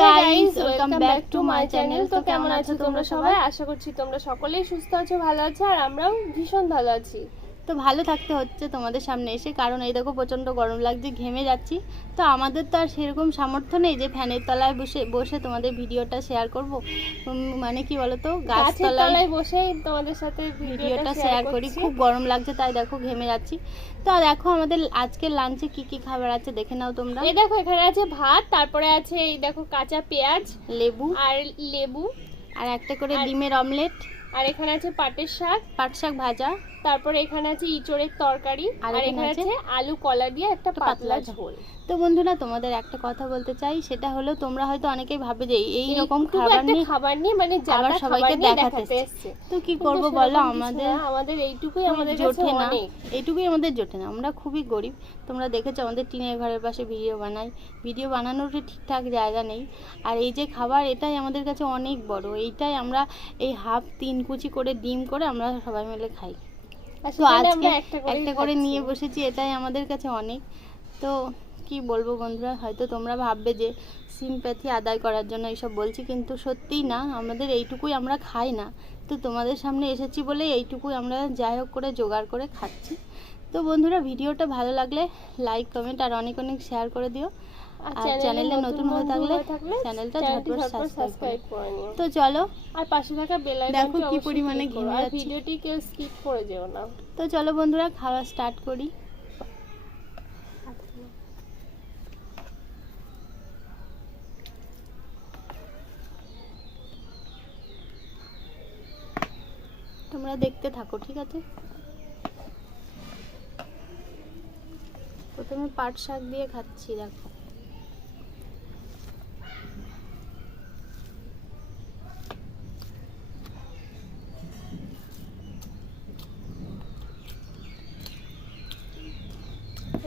Guys, welcome back to my channel. তো কেমন আছো তোমরা সবাই? আশা করছি তোমরা সকলেই সুস্থ আছো, ভালো আছো, আর আমরাও ভীষণ ভালো আছি। তো ভালো থাকতে হচ্ছে তোমাদের সামনে এসে, কারণ এই দেখো প্রচণ্ড গরম লাগছে, ঘেমে যাচ্ছি। তো আমাদের তো আর সেরকম সামর্থ্য নেই যে ফ্যানের তলায় বসে বসে তোমাদের ভিডিওটা শেয়ার করব। মানে কি বলতো, গাছের তলায় বসেই তোমাদের সাথে ভিডিওটা শেয়ার করি। খুব গরম লাগছে, তাই দেখো ঘেমে যাচ্ছি। তো দেখো আমাদের আজকের লাঞ্চে কি কি খাবার আছে দেখে নাও তোমরা। এই দেখো এখানে আছে ভাত, তারপরে আছে এই দেখো কাঁচা পেঁয়াজ, লেবু আর একটা করে ডিমের অমলেট, আর এখানে আছে পাট শাক ভাজা, তারপরে এখানে আছে ইঁচড়ের তরকারি, আর এখানে আছে আলু কলা দিয়ে একটা পাতলা ঝোল। তো বন্ধুরা, তোমাদের একটা কথা বলতে চাই, সেটা হলো তোমরা হয়তো অনেকেই ভাবে যে এই রকম খাবার নিয়ে মানে যারা সবাইকে দেখাতে এসেছে। তো কি করব বলো, আমাদের এইটুকুই আমাদের জোটে না, এইটুকুই আমাদের জোটে না। আমরা খুবই গরিব। তোমরা দেখেছো আমাদের টিনের ঘরের পাশে ভিডিও বানানোর ঠিকঠাক জায়গা নেই। আর এই যে খাবার, এটাই আমাদের কাছে অনেক বড়। এইটাই আমরা এই হাফ 3 কুচি করে ডিম করে আমরা সবাই মিলে খাই। তো আজকে একটা করে নিয়ে বসেছি, এটাই আমাদের কাছে অনেক। তো কি বলবো বন্ধুরা, হয়তো তোমরা ভাববে যে সিম্প্যাথি আদায় করার জন্য এইসব বলছি, কিন্তু সত্যিই না, আমাদের এইটুকুই আমরা খাই না। তো তোমাদের সামনে এসেছি বলে এইটুকুই আমরা যাই হোক করে জোগাড় করে খাচ্ছি। তো বন্ধুরা, ভিডিওটা ভালো লাগলে লাইক, কমেন্ট আর অনেক অনেক শেয়ার করে দিও। আর চ্যানেলে নতুন হয়ে থাকলে চ্যানেলটা ঝটপট সাবস্ক্রাইব করে নিও। তো চলো, আর পাশে থাকা বেল আইকনটি দেখো কি পরিমাণে ঘেমে যাচ্ছে। ভিডিওটি কেউ স্কিপ করে যেও না। তো চলো বন্ধুরা, খাওয়া স্টার্ট করি। তোমরা দেখতে থাকো, ঠিক আছে? প্রথমে পাট শাক দিয়ে খাচ্ছি, দেখো।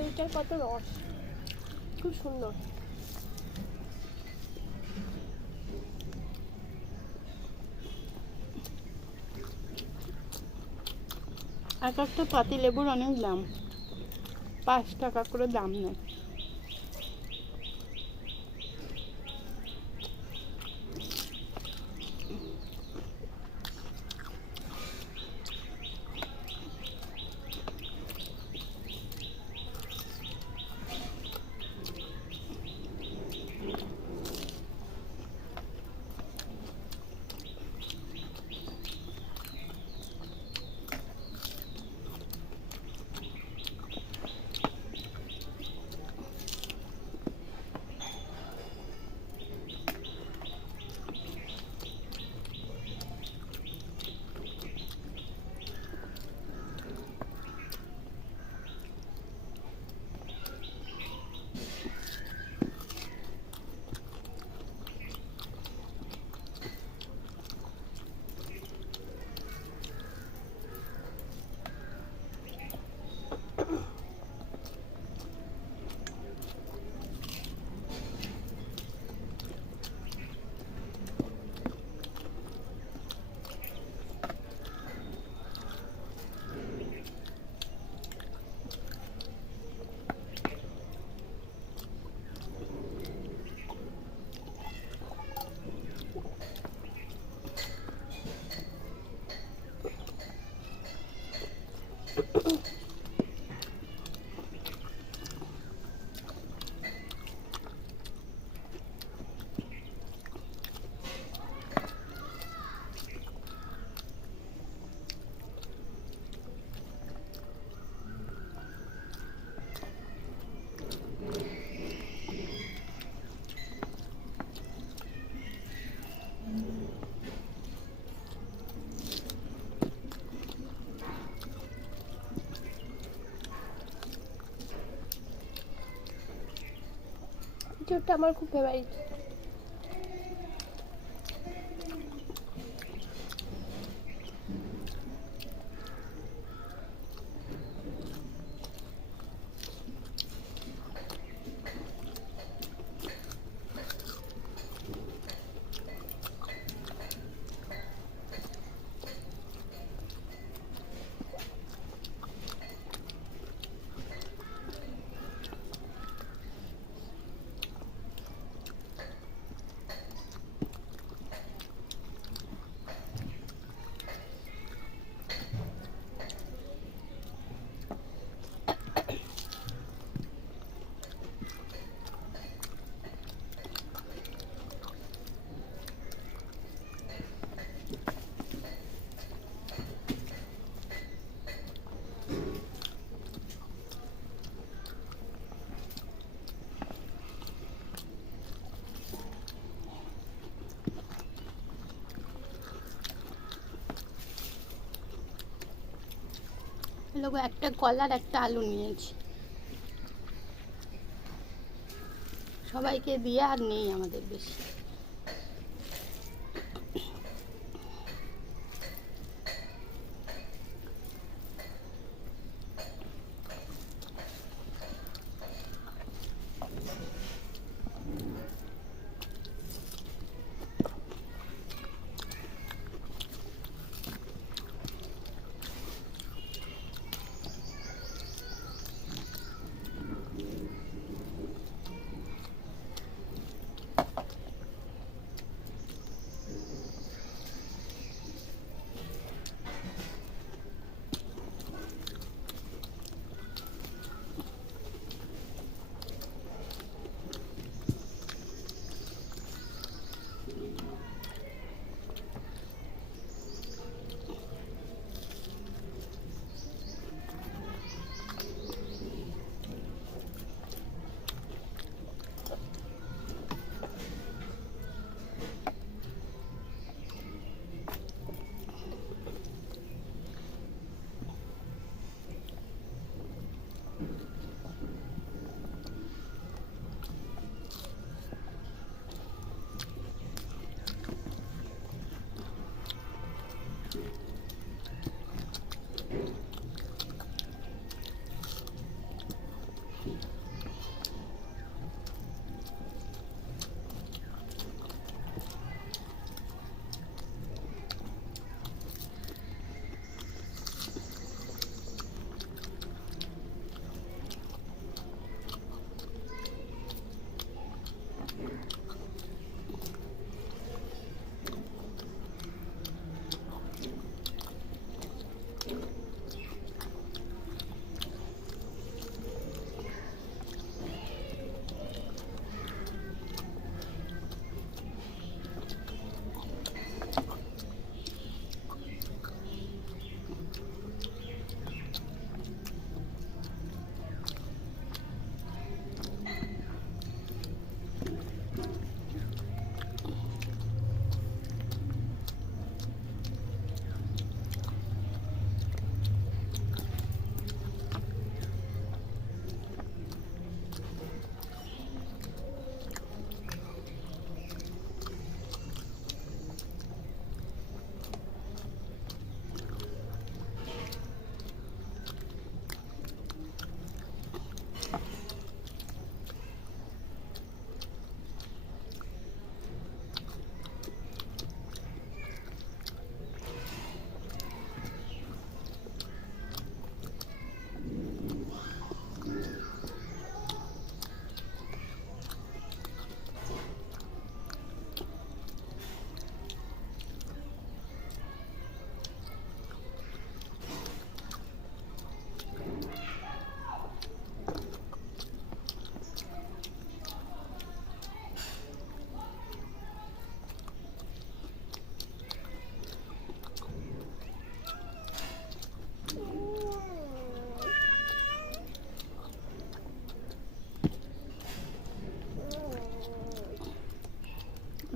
এইটার কত রস, খুব সুন্দর। এক একটা পাতি লেবুর অনেক দাম, 5 টাকা করে দাম নেয়। ইঁচড়টা আমার খুব ফেভারিট। লোক একটা কলার একটা আলু নিয়েছি, সবাইকে দিয়ে আর নেই আমাদের বেশি।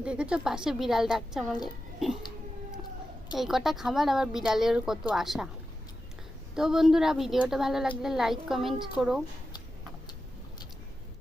দেখেছো পাশে বিড়াল ডাকছে আমাদের। এই কটা খাবার আবার বিড়ালের কত আশা। তো বন্ধুরা, ভিডিওটা ভালো লাগলে লাইক কমেন্ট করো।